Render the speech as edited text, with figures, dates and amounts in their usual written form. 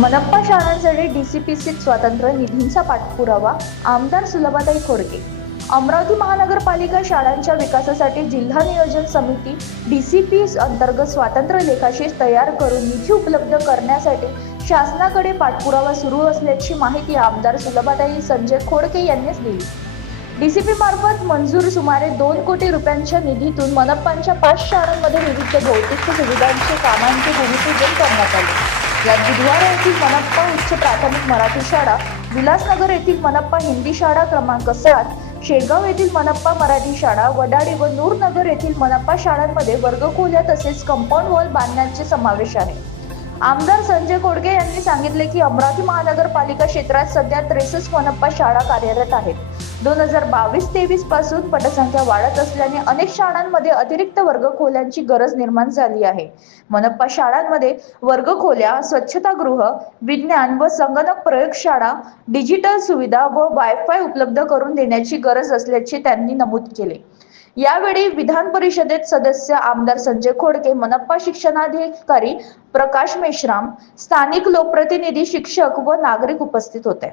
मनप्पा शाळांसाठी डीसीपीसीत स्वातंत्र्य निधींचा पाठपुरावा, आमदार सुलभाताई खोडके. अमरावती महानगरपालिका शाळांच्या विकासासाठी जिल्हा नियोजन समिती डीसीपी अंतर्गत स्वातंत्र्य लेखाशीट तयार करून निधी उपलब्ध करण्यासाठी शासनाकडे पाठपुरावा सुरू असल्याची माहिती आमदार सुलभाताई संजय खोडके यांनीच दिली. डीसीपी मार्फत मंजूर सुमारे 2 कोटी रुपयांच्या निधीतून मनप्पांच्या 5 शाळांमध्ये विविध भौतिक सुविधांचे कामांचे भूमिपूजन करण्यात आले. यात बुधवार येथील मनप्पा उच्च प्राथमिक मराठी शाळा, विलासनगर येथील मनप्पा हिंदी शाळा क्रमांक 7, शेगाव येथील मनप्पा मराठी शाळा, वडाळी व नूरनगर येथील मनप्पा शाळांमध्ये वर्गखोल्या तसेच कंपाऊंड वॉल बांधण्याचे समावेश आहे. आमदार संजय खोडके यांनी सांगितले की अमरावती महानगरपालिका क्षेत्रात सध्या 63 मनप्पा शाळा कार्यरत आहेत. 2022-23 पासून पटसंख्या वाढत असल्याने अनेक शाळांमध्ये अतिरिक्त वर्गखोल्यांची गरज निर्माण झाली आहे. मनप्पा शाळांमध्ये वर्गखोल्या, स्वच्छतागृह, विज्ञान व संगणक प्रयोगशाळा, डिजिटल सुविधा व वायफाय उपलब्ध करून देण्याची गरज असल्याचे त्यांनी नमूद केले. यावेळी विधान परिषदेत सदस्य आमदार संजय खोडके, मनप्पा शिक्षणाधिकारी प्रकाश मेश्राम, स्थानिक लोकप्रतिनिधी, शिक्षक व नागरिक उपस्थित होते.